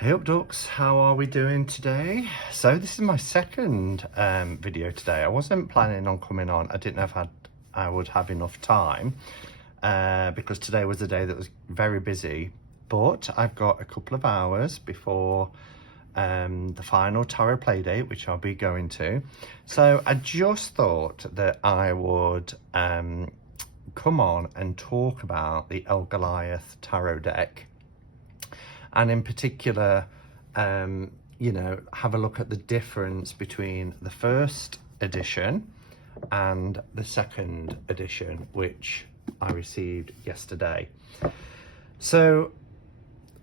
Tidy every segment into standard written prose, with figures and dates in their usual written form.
Hey up ducks, how are we doing today? So this is my second video today. I wasn't planning on coming on. I didn't know if I would have enough time because today was a day that was very busy, but I've got a couple of hours before the final tarot play date, which I'll be going to. So I just thought that I would come on and talk about the Goliath tarot deck. And in particular, have a look at the difference between the first edition and the second edition, which I received yesterday. So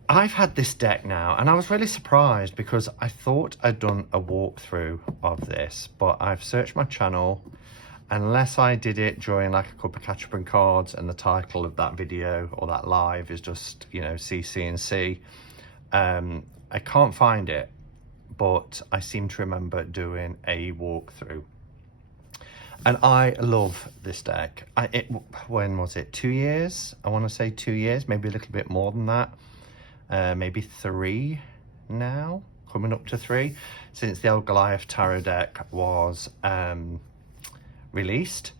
I've had this deck now, and I was really surprised because I thought I'd done a walkthrough of this, but I've searched my channel. Unless I did it during like a couple of catch-up and cards and the title of that video or that live is just, CC&C, I can't find it, but I seem to remember doing a walkthrough. And I love this deck. When was it? 2 years? I want to say 2 years, maybe a little bit more than that. Maybe 3 now, coming up to 3, since the Goliath tarot deck was released,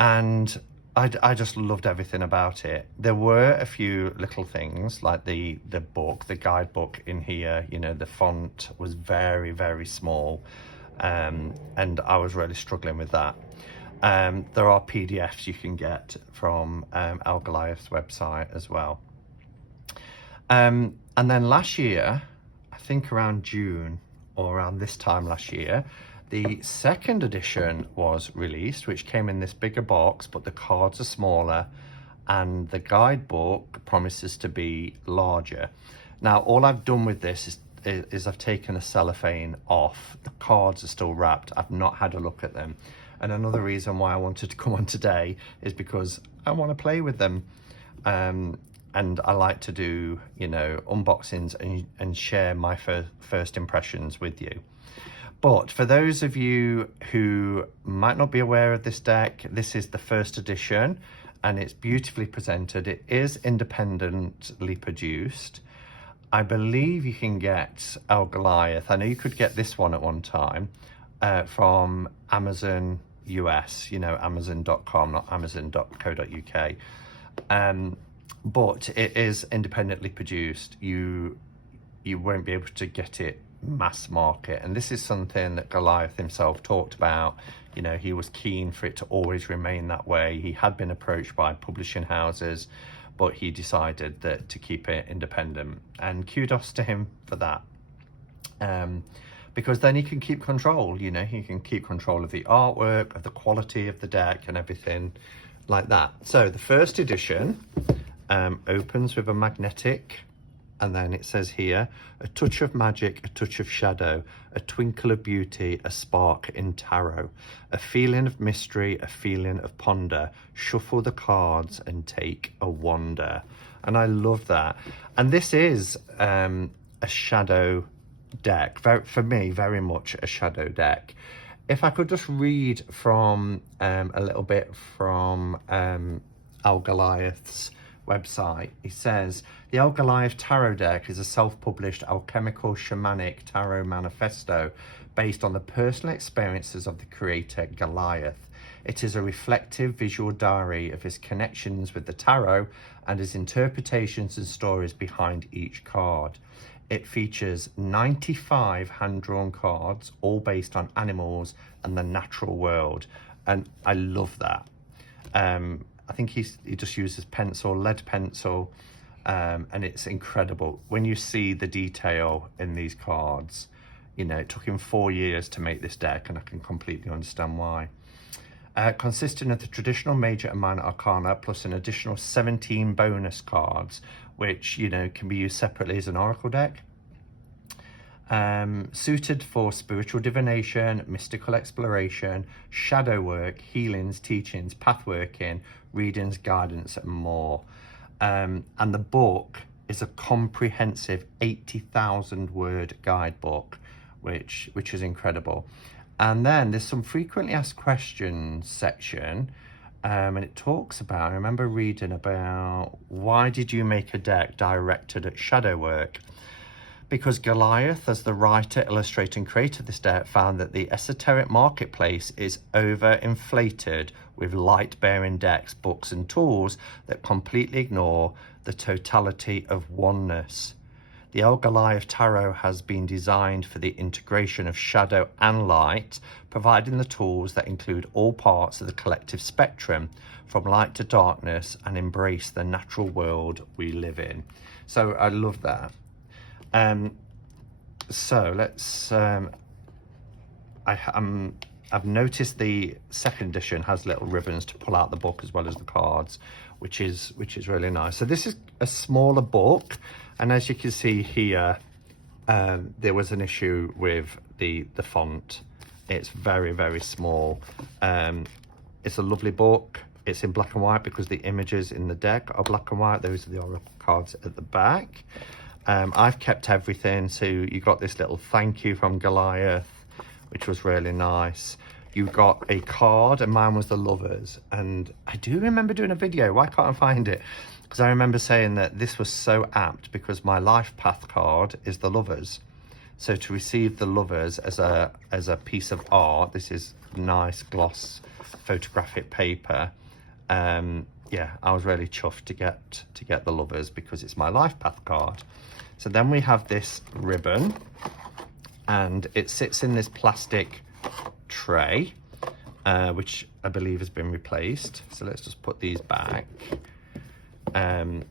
and I just loved everything about it. There were a few little things like the book, the guidebook in here, the font was very, very small, and I was really struggling with that. There are PDFs you can get from Goliath's website as well. And then last year, I think around June or around this time last year, the second edition was released, which came in this bigger box, but the cards are smaller and the guidebook promises to be larger. Now, all I've done with this is I've taken a cellophane off. The cards are still wrapped. I've not had a look at them. And another reason why I wanted to come on today is because I want to play with them. And I like to do, unboxings and share my first impressions with you. But for those of you who might not be aware of this deck, this is the first edition and it's beautifully presented. It is independently produced. I believe you can get Goliath. I know you could get this one at one time from Amazon US, Amazon.com, not Amazon.co.uk. But it is independently produced. You won't be able to get it mass market, and this is something that Goliath himself talked about. He was keen for it to always remain that way. He had been approached by publishing houses, but he decided that to keep it independent, and kudos to him for that, because then he can keep control. He can keep control of the artwork, of the quality of the deck and everything like that. So the first edition opens with a magnetic, and then it says here, a touch of magic, a touch of shadow, a twinkle of beauty, a spark in tarot, a feeling of mystery, a feeling of ponder, shuffle the cards and take a wander. And I love that. And this is a shadow deck, for me, very much a shadow deck. If I could just read from a little bit from Goliath's website. He says, the Goliath tarot deck is a self-published alchemical shamanic tarot manifesto based on the personal experiences of the creator Goliath. It is a reflective visual diary of his connections with the tarot and his interpretations and stories behind each card. It features 95 hand-drawn cards, all based on animals and the natural world, and I love that. I think he just uses lead pencil, and it's incredible. When you see the detail in these cards, it took him 4 years to make this deck, and I can completely understand why. Consisting of the traditional major and minor arcana, plus an additional 17 bonus cards, which, can be used separately as an oracle deck. Suited for spiritual divination, mystical exploration, shadow work, healings, teachings, pathworking, readings, guidance, and more. And the book is a comprehensive 80,000 word guidebook, which is incredible. And then there's some frequently asked questions section, and it talks about, I remember reading about, why did you make a deck directed at shadow work? because Goliath, as the writer, illustrator and creator of this deck, found that the esoteric marketplace is overinflated with light-bearing decks, books and tools that completely ignore the totality of oneness. The El Goliath Tarot has been designed for the integration of shadow and light, providing the tools that include all parts of the collective spectrum, from light to darkness, and embrace the natural world we live in. So I love that. So let's, I've noticed the second edition has little ribbons to pull out the book as well as the cards, which is really nice. So this is a smaller book, and as you can see here, there was an issue with the font. It's very, very small. It's a lovely book. It's in black and white because the images in the deck are black and white. Those are the oracle cards at the back. I've kept everything. So you got this little thank you from Goliath, which was really nice. You got a card, and mine was the Lovers. And I do remember doing a video. Why can't I find it? Because I remember saying that this was so apt because my life path card is the Lovers. So to receive the Lovers as a piece of art, this is nice gloss photographic paper. Yeah, I was really chuffed to get the Lovers because it's my life path card. So then we have this ribbon, and it sits in this plastic tray, which I believe has been replaced. So let's just put these back. And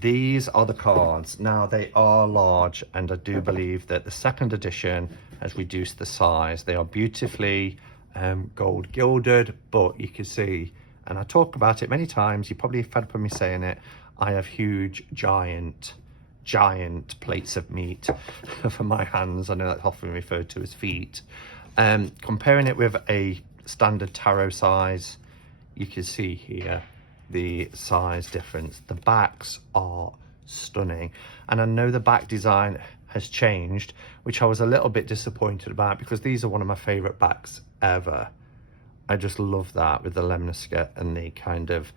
these are the cards. Now they are large, and I do believe that the second edition has reduced the size. They are beautifully gold gilded, but you can see, and I talk about it many times, you're probably fed up with me saying it, I have huge giant plates of meat for my hands. I know that's often referred to as feet. Comparing it with a standard tarot size, you can see here the size difference. The backs are stunning, and I know the back design has changed, which I was a little bit disappointed about because these are one of my favorite backs ever. I just love that with the lemniscate and the kind of,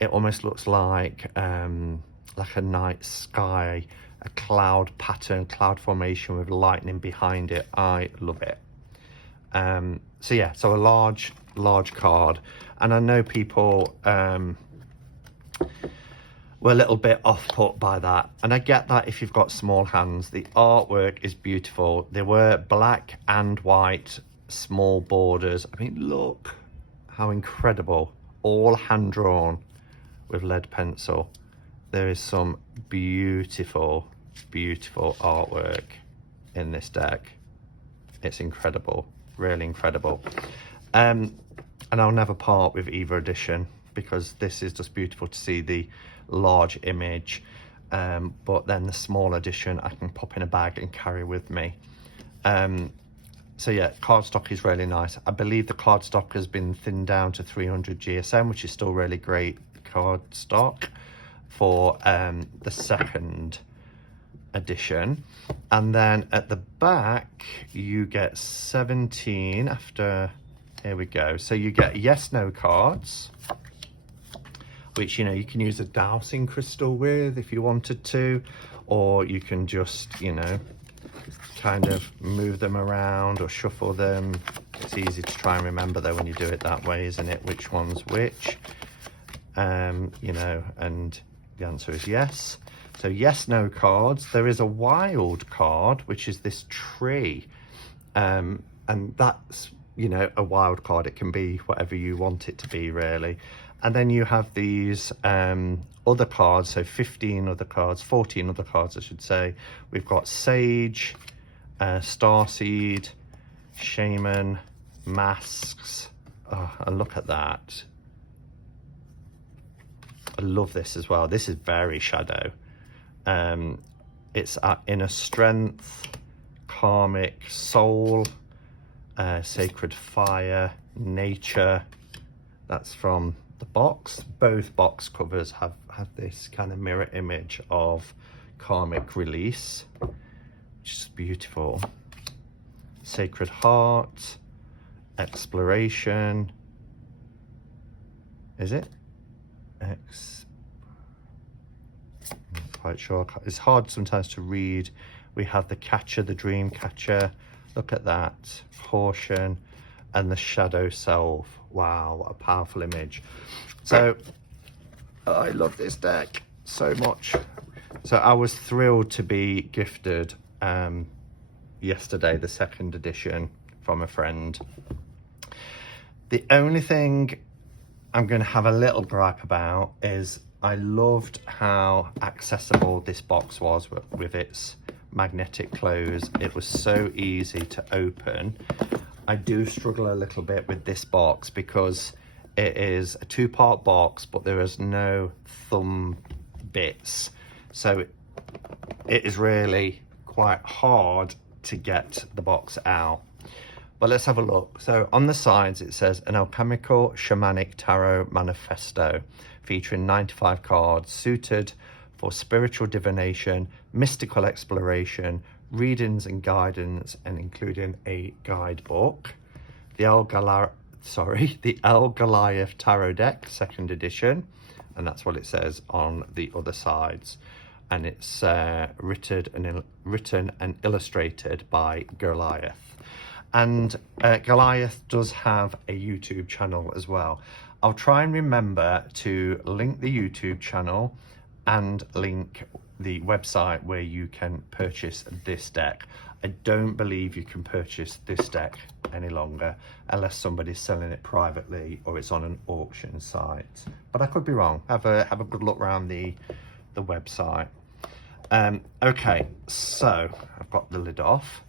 it almost looks like a night sky, a cloud pattern, cloud formation with lightning behind it. I love it. So yeah, so a large card, and I know people were a little bit off put by that, and I get that if you've got small hands. The artwork is beautiful. There were black and white small borders. I mean, look how incredible, all hand drawn with lead pencil. There is some beautiful artwork in this deck. It's incredible, really incredible. And I'll never part with either edition because this is just beautiful to see the large image, but then the small edition I can pop in a bag and carry with me. So yeah, cardstock is really nice. I believe the cardstock has been thinned down to 300 GSM, which is still really great cardstock for the second edition. And then at the back you get 17 after, here we go. So you get yes no cards, which, you know, you can use a dowsing crystal with if you wanted to, or you can just, you know, kind of move them around or shuffle them. It's easy to try and remember though when you do it that way, isn't it, which one's which? You know, and the answer is yes. So yes no cards. There is a wild card, which is this tree, and that's, you know, a wild card. It can be whatever you want it to be, really. And then you have these other cards, so 15 other cards, 14 other cards I should say. We've got Sage, Starseed, Shaman, Masks. Oh, and look at that. I love this as well. This is very shadow. It's Inner Strength, Karmic Soul, Sacred Fire, Nature. That's from the box. Both box covers have this kind of mirror image of Karmic Release, which is beautiful. Sacred Heart, Exploration. Is it? quite sure. It's hard sometimes to read. We have the catcher, the dream catcher. Look at that portion, and the shadow self. Wow, what a powerful image. So I love this deck so much. So I was thrilled to be gifted yesterday the second edition from a friend. The only thing I'm going to have a little gripe about is I loved how accessible this box was with its magnetic close. It was so easy to open. I do struggle a little bit with this box because it is a two-part box, but there is no thumb bits. So it is really quite hard to get the box out. But let's have a look. So on the sides, it says an alchemical shamanic tarot manifesto featuring 95 cards suited for spiritual divination, mystical exploration, readings and guidance, and including a guidebook. The El Goliath Tarot Deck, second edition. And that's what it says on the other sides. And it's written and illustrated by Goliath. And Goliath does have a YouTube channel as well. I'll try and remember to link the YouTube channel and link the website where you can purchase this deck. I don't believe you can purchase this deck any longer unless somebody's selling it privately or it's on an auction site. But I could be wrong. Have a good look around the website. Okay, so I've got the lid off.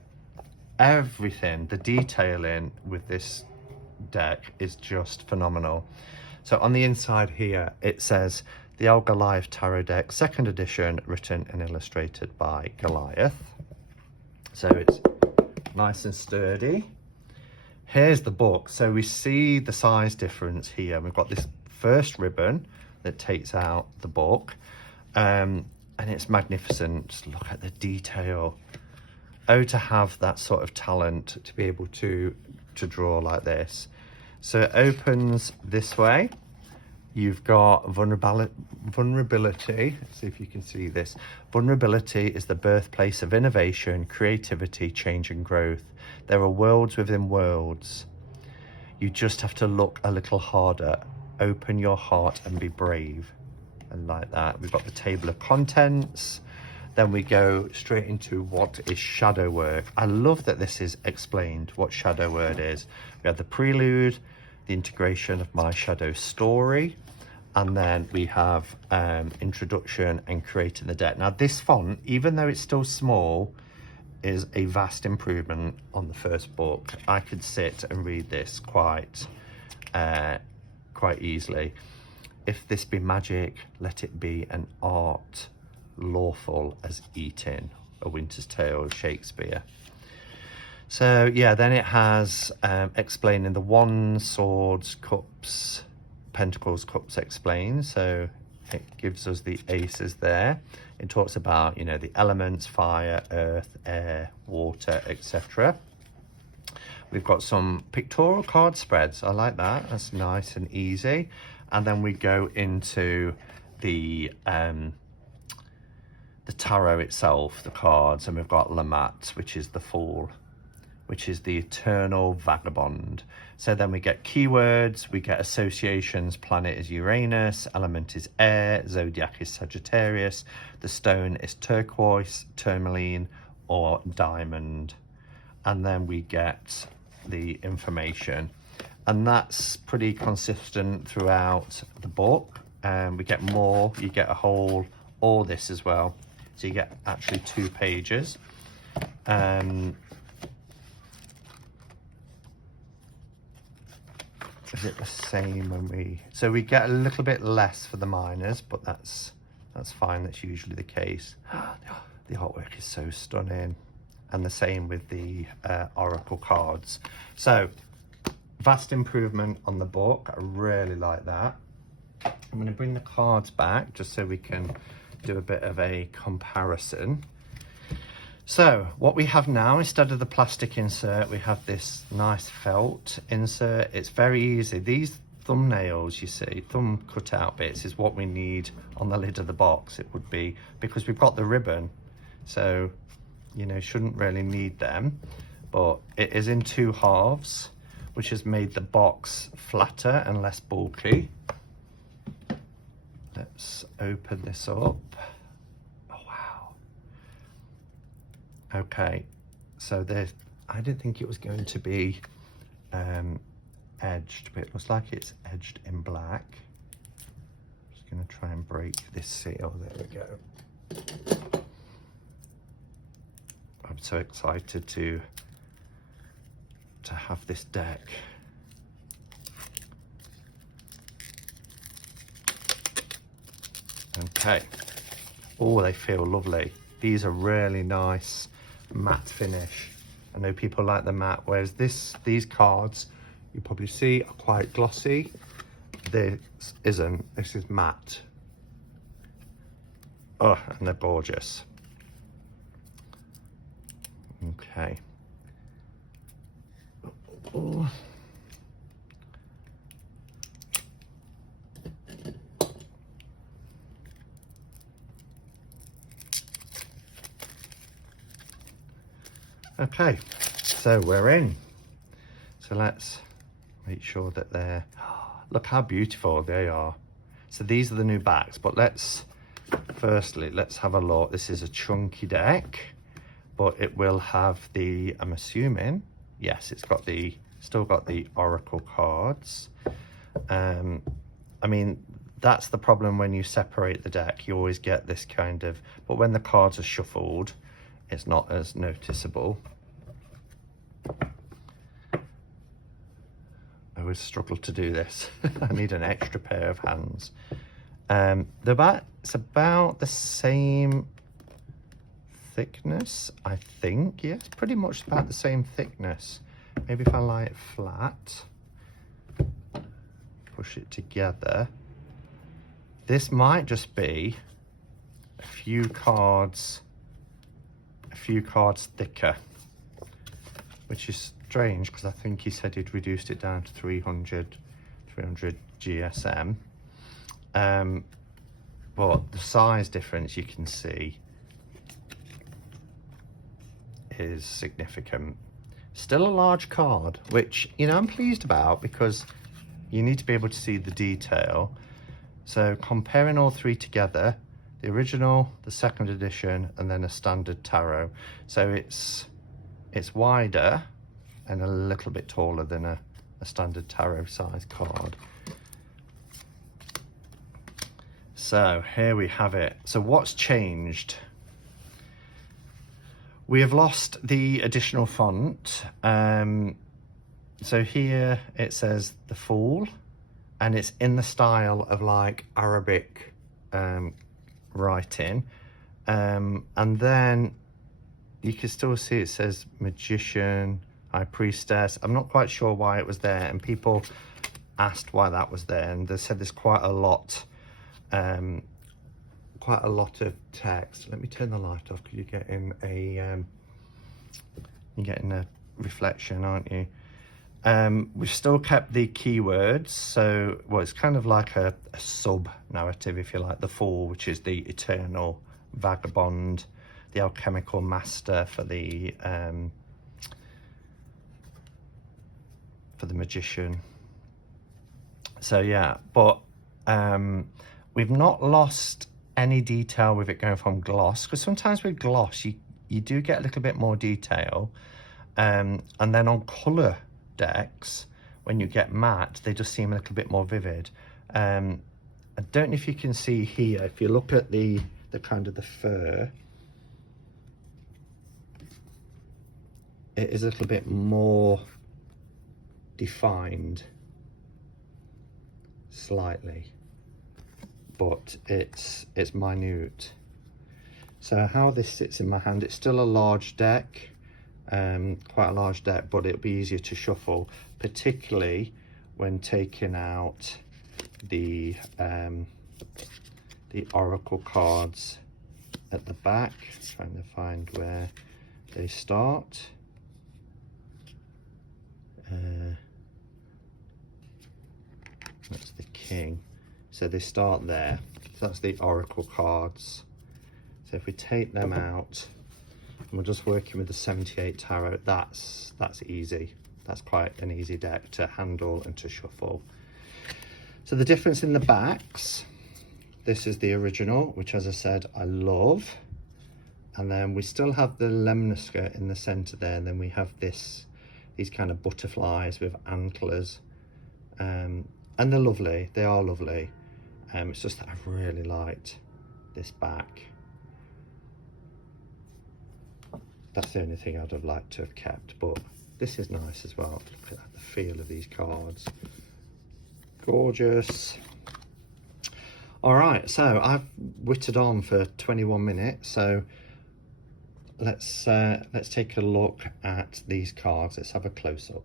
Everything, the detailing with this deck is just phenomenal. So on the inside here, it says the El Goliath Tarot Deck, second edition, written and illustrated by Goliath. So it's nice and sturdy. Here's the book. So we see the size difference here. We've got this first ribbon that takes out the book, and it's magnificent. Just look at the detail. Oh, to have that sort of talent to be able to draw like this. So it opens this way. You've got vulnerability. Let's see if you can see this. Vulnerability is the birthplace of innovation, creativity, change and growth. There are worlds within worlds. You just have to look a little harder. Open your heart and be brave. And like that, we've got the table of contents. Then we go straight into what is shadow work. I love that this is explained, what shadow word is. We have the prelude, the integration of my shadow story, and then we have introduction and creating the deck. Now this font, even though it's still small, is a vast improvement on the first book. I could sit and read this quite easily. If this be magic, let it be an art, lawful as eating, A Winter's Tale, Shakespeare. So yeah, then it has explaining the wands, swords, cups, pentacles, cups explained. So it gives us the aces there. It talks about, you know, the elements, fire, earth, air, water, etc. We've got some pictorial card spreads. I like that. That's nice and easy. And then we go into the tarot itself, the cards, and we've got Lamat, which is the Fool, which is the eternal vagabond. So then we get keywords, we get associations. Planet is Uranus, element is air, zodiac is Sagittarius, the stone is turquoise, tourmaline, or diamond. And then we get the information, and that's pretty consistent throughout the book. And we get more, you get a whole, all this as well. So you get actually 2 pages. Is it the same when we... So we get a little bit less for the minors, but that's fine. That's usually the case. The artwork is so stunning. And the same with the oracle cards. So vast improvement on the book. I really like that. I'm going to bring the cards back just so we can do a bit of a comparison. So what we have now, instead of the plastic insert, we have this nice felt insert. It's very easy. These thumbnails, you see, thumb cutout bits is what we need on the lid of the box. It would be, because we've got the ribbon, so, you know, shouldn't really need them. But it is in 2 halves, which has made the box flatter and less bulky. Let's open this up. Oh, wow. Okay, so there's, I didn't think it was going to be edged, but it looks like it's edged in black. Just gonna try and break this seal. There we go. I'm so excited to have this deck. Okay. Oh, they feel lovely. These are really nice matte finish. I know people like the matte, whereas these cards you probably see are quite glossy. This isn't. This is matte. Oh, and they're gorgeous. Okay. Oh. Okay, so we're in. So let's make sure that they're, look how beautiful they are. So these are the new backs, but firstly, let's have a look. This is a chunky deck, but it will have the, I'm assuming, yes, it's got still got the oracle cards. I mean, that's the problem when you separate the deck. You always get this kind of, but when the cards are shuffled, it's not as noticeable. I always struggle to do this. I need an extra pair of hands. It's about the same thickness, I think. Yeah, it's pretty much about the same thickness. Maybe if I lie it flat, push it together. This might just be a few cards thicker, which is strange because I think he said he'd reduced it down to 300 GSM. But the size difference you can see is significant. Still a large card, which, you know, I'm pleased about because you need to be able to see the detail. So comparing all 3 together, the original, the 2nd edition, and then a standard tarot. So it's wider and a little bit taller than a standard tarot size card. So here we have it. So what's changed? We have lost the additional font. So here it says the Fool, and it's in the style of like Arabic writing. And then you can still see it says Magician, High Priestess. I'm not quite sure why it was there, and people asked why that was there, and they said there's quite a lot of text. Let me turn the light off because you're getting a reflection, aren't you? We've still kept the keywords, so well, it's kind of like a sub narrative, if you like. The Fool, which is the eternal vagabond, the alchemical master for the magician. So yeah, but we've not lost any detail with it going from gloss, because sometimes with gloss you do get a little bit more detail, and then on colour decks, when you get matte, they just seem a little bit more vivid. I don't know if you can see here, if you look at the kind of the fur, it is a little bit more defined slightly, but it's minute. So how this sits in my hand, it's still a large deck, quite a large deck, but it'll be easier to shuffle, particularly when taking out the oracle cards at the back, trying to find where they start. That's the king. So they start there. So that's the oracle cards. So if we take them out, and we're just working with the 78 tarot, that's easy. That's quite an easy deck to handle and to shuffle. So the difference in the backs, this is the original, which as I said, I love. And then we still have the lemniscate in the center there, and then we have these kind of butterflies with antlers. And they're lovely, they are lovely. It's just that I've really liked this back. That's the only thing I'd have liked to have kept, but this is nice as well. Look at that, the feel of these cards. Gorgeous. All right, so I've whittled on for 21 minutes, so let's take a look at these cards. Let's have a close-up.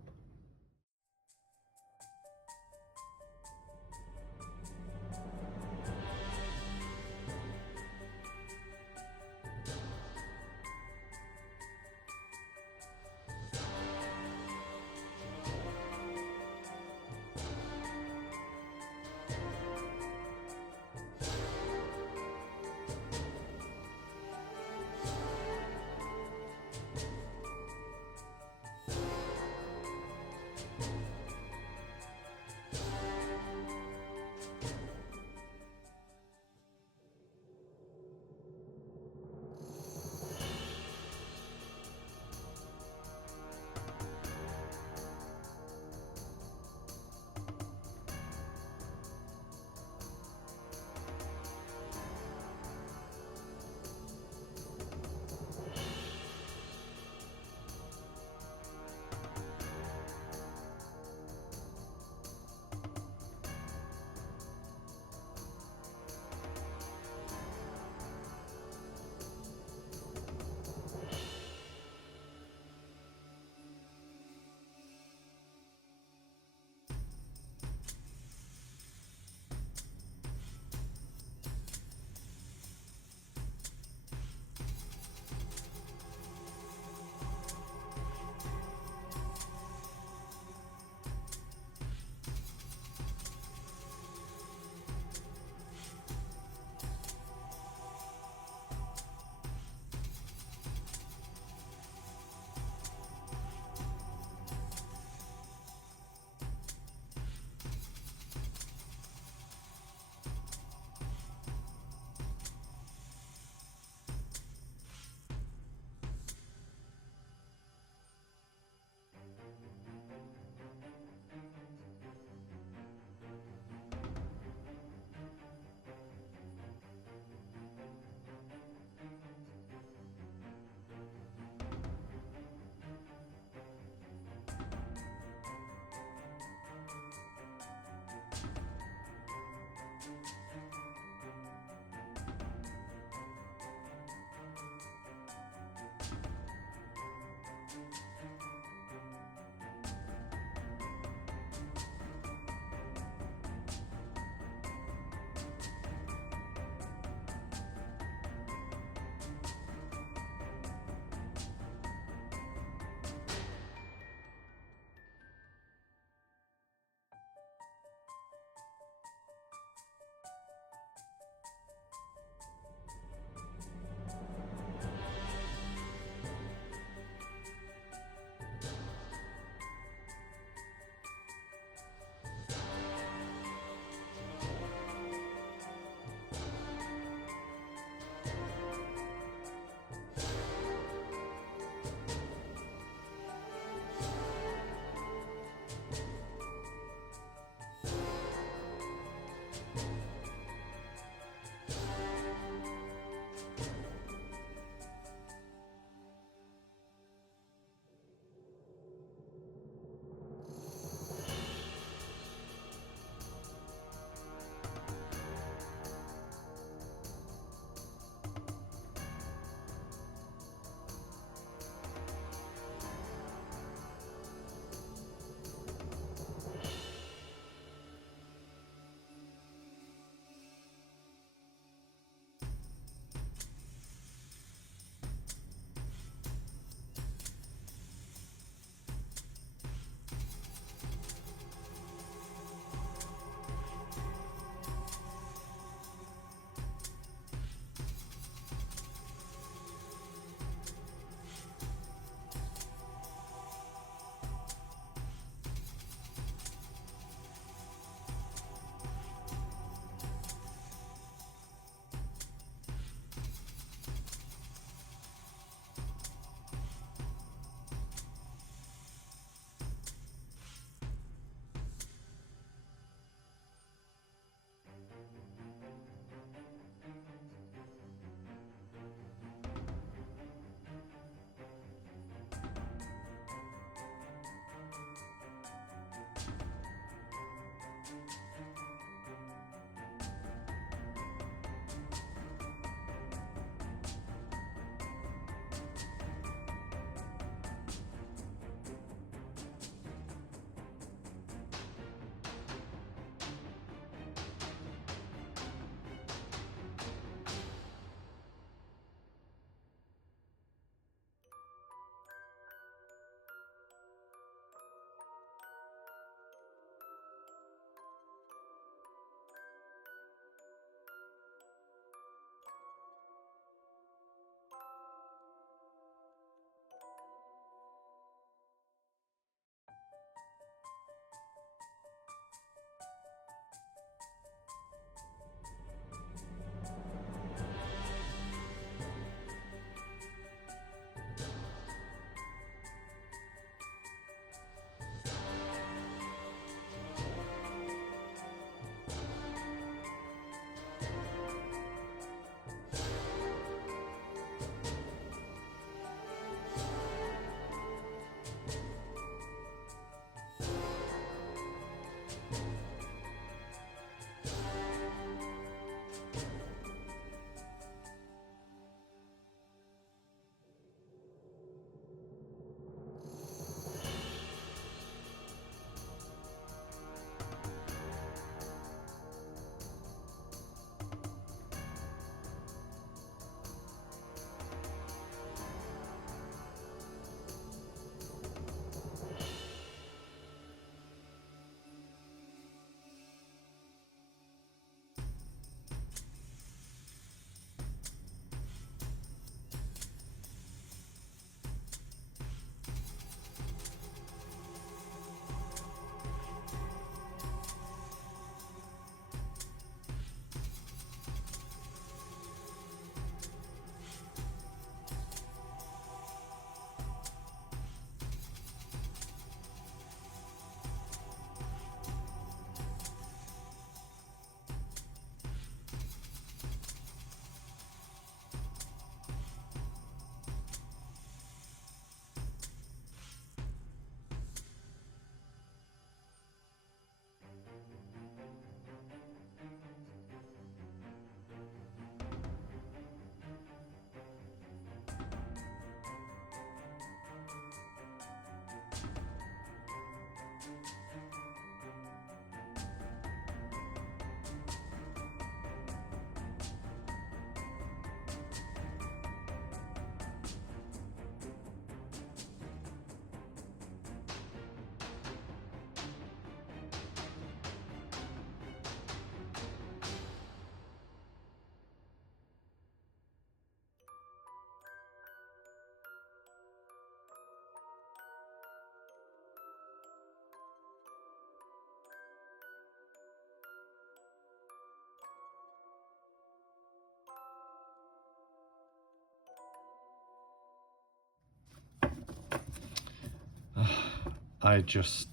I just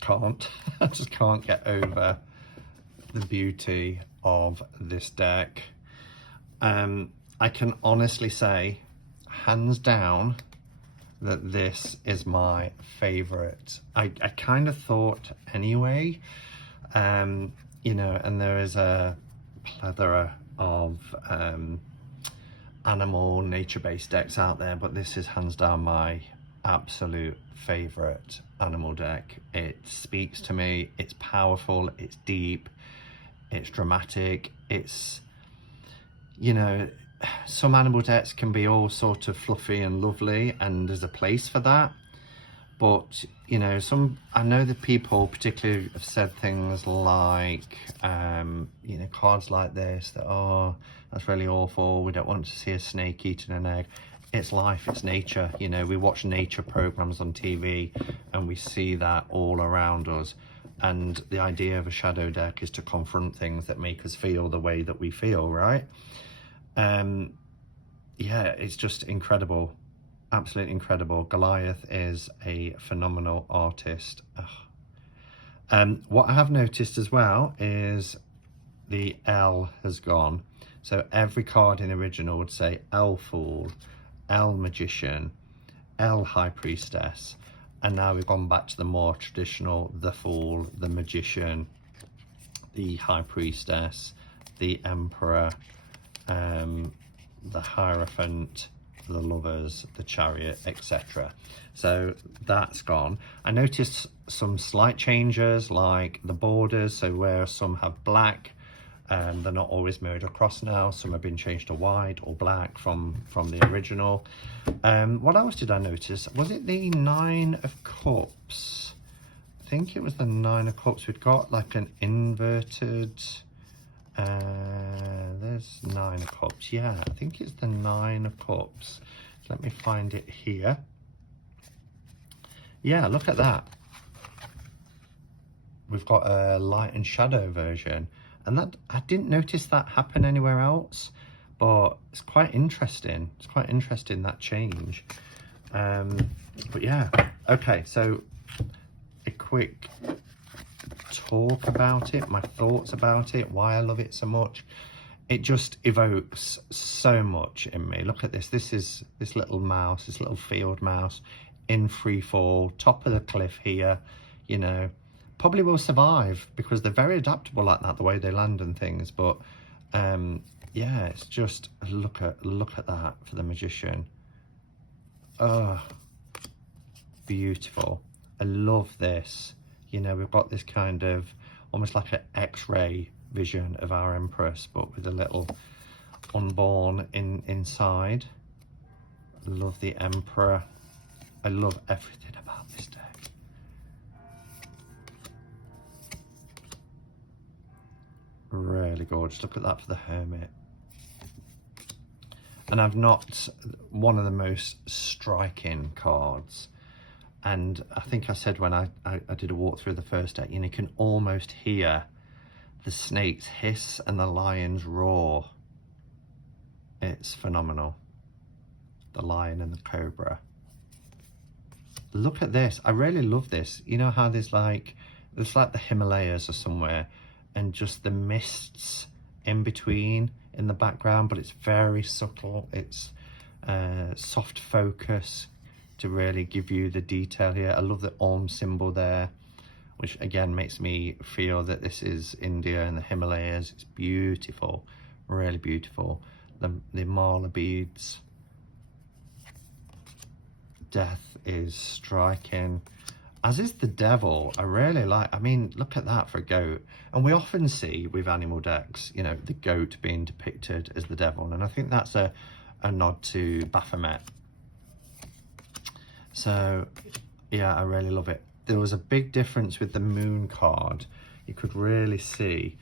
can't. I just can't get over the beauty of this deck. I can honestly say, hands down, that this is my favorite. I kind of thought anyway, you know, and there is a plethora of animal nature-based decks out there, but this is hands down my absolute favorite animal deck. It speaks to me, it's powerful, it's deep, it's dramatic, it's, you know, some animal decks can be all sort of fluffy and lovely, and there's a place for that. But, you know, I know that people particularly have said things like, you know, cards like this, that, oh, that's really awful, we don't want to see a snake eating an egg. It's life, it's nature. You know, we watch nature programs on TV and we see that all around us. And the idea of a shadow deck is to confront things that make us feel the way that we feel, right? Yeah, it's just incredible. Absolutely incredible. Goliath is a phenomenal artist. What I have noticed as well is the L has gone. So every card in the original would say L Fool, L Magician, L High Priestess, and now we've gone back to the more traditional, the Fool, the Magician, the High Priestess, the Emperor, the Hierophant, the Lovers, the Chariot, etc. So that's gone. I noticed some slight changes, like the borders, so where some have black, they're not always mirrored across now. Some have been changed to white or black from the original. What else did I notice? Was it the 9 of Cups? I think it was the 9 of Cups. We've got like an inverted, there's 9 of Cups. Yeah, I think it's the 9 of Cups. Let me find it here. Yeah, look at that. We've got a light and shadow version, and that I didn't notice that happen anywhere else, but it's quite interesting. It's quite interesting, that change. But yeah, okay, so a quick talk about it, my thoughts about it, why I love it so much. It just evokes so much in me. Look at this. This is this little mouse, this little field mouse in free fall, top of the cliff here, you know, probably will survive because they're very adaptable like that, the way they land and things. But yeah, it's just look at that for the Magician. Oh, beautiful. I love this. You know, we've got this kind of almost like an X-ray vision of our Empress, but with a little unborn inside. I love the Emperor. I love everything about this deck. Really gorgeous. Look at that for the Hermit. And I've knocked one of the most striking cards. And I think I said when I did a walk through the first deck, you know, you can almost hear the snakes hiss and the lions roar. It's phenomenal. The lion and the cobra. Look at this. I really love this. You know how there's like the Himalayas or somewhere, and just the mists in between in the background, but it's very subtle. It's soft focus to really give you the detail here. I love the Om symbol there, which again makes me feel that this is India and the Himalayas. It's beautiful, really beautiful. The mala beads. Death is striking, as is the Devil. I really like, I mean, look at that for a goat. And we often see with animal decks, you know, the goat being depicted as the devil. And I think that's a nod to Baphomet. So yeah, I really love it. There was a big difference with the moon card. You could really see.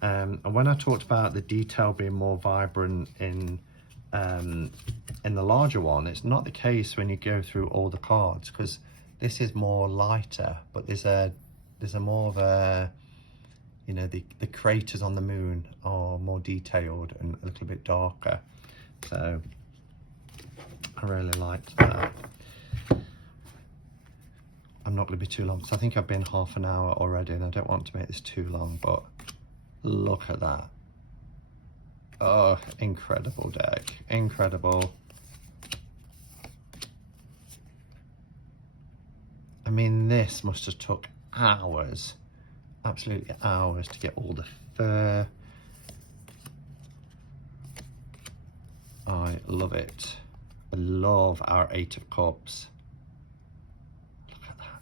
And when I talked about the detail being more vibrant in the larger one, it's not the case when you go through all the cards, because this is more lighter, but there's a more of a, you know, the craters on the moon are more detailed and a little bit darker. So I really liked that. I'm not going to be too long, because I think I've been half an hour already and I don't want to make this too long, but look at that. Oh, incredible deck, incredible. I mean, this must have took hours, absolutely hours, to get all the fur. I love it. I love our 8 of Cups. Look at that.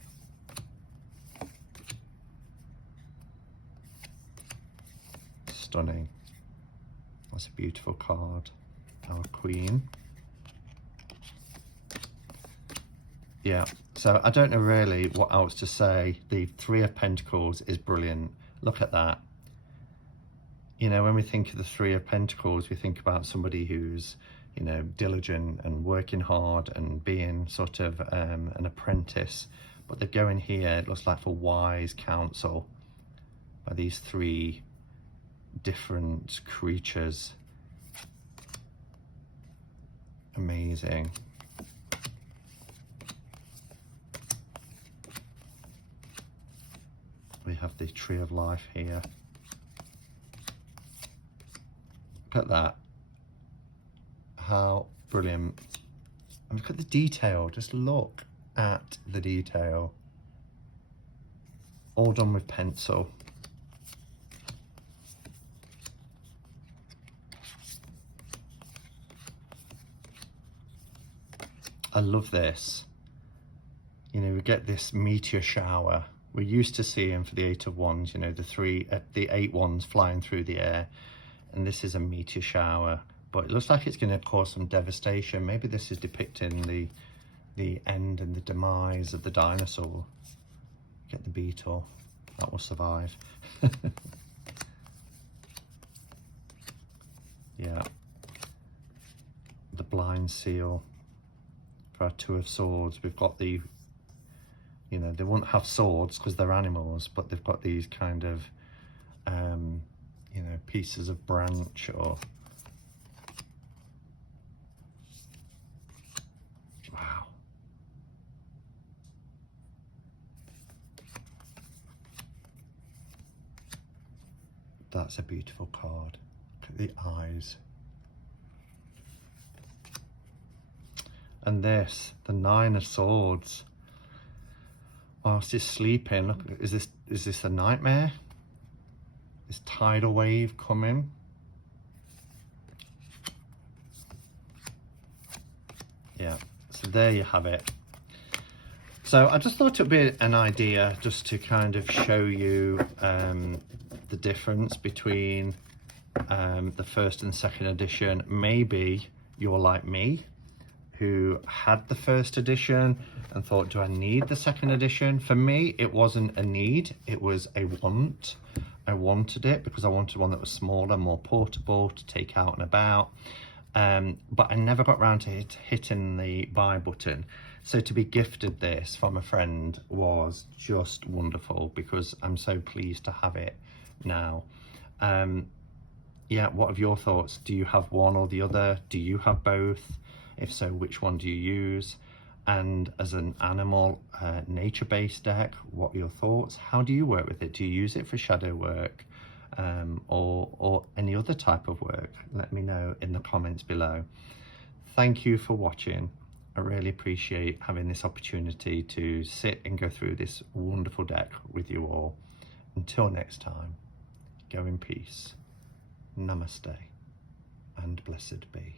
Stunning. That's a beautiful card. Our Queen. Yeah, so I don't know really what else to say. The 3 of Pentacles is brilliant. Look at that. You know, when we think of the 3 of Pentacles, we think about somebody who's, you know, diligent and working hard and being sort of an apprentice. But they go in here, it looks like for wise counsel by these 3 different creatures. Amazing. We have the Tree of Life here. Look at that. How brilliant. And look at the detail. Just look at the detail. All done with pencil. I love this. You know, we get this meteor shower. We're used to seeing for the 8 of Wands, you know, the 8 wands flying through the air. And this is a meteor shower. But it looks like it's going to cause some devastation. Maybe this is depicting the end and the demise of the dinosaur. Get the beetle. That will survive. Yeah. The blind seal. For our 2 of Swords, we've got the, you know, they won't have swords because they're animals, but they've got these kind of, you know, pieces of branch or... Wow. That's a beautiful card. Look at the eyes. And this, the 9 of Swords. Whilst he's sleeping, look, is this a nightmare? This tidal wave coming. Yeah, so there you have it. So I just thought it would be an idea just to kind of show you the difference between the 1st and 2nd edition. Maybe you're like me, who had the 1st edition and thought, do I need the 2nd edition? For me, it wasn't a need, it was a want. I wanted it because I wanted one that was smaller, more portable to take out and about. But I never got around to hitting the buy button. So to be gifted this from a friend was just wonderful, because I'm so pleased to have it now. Yeah, what are your thoughts? Do you have one or the other? Do you have both? If so, which one do you use? And as an animal, nature-based deck, what are your thoughts? How do you work with it? Do you use it for shadow work or any other type of work? Let me know in the comments below. Thank you for watching. I really appreciate having this opportunity to sit and go through this wonderful deck with you all. Until next time, go in peace. Namaste and blessed be.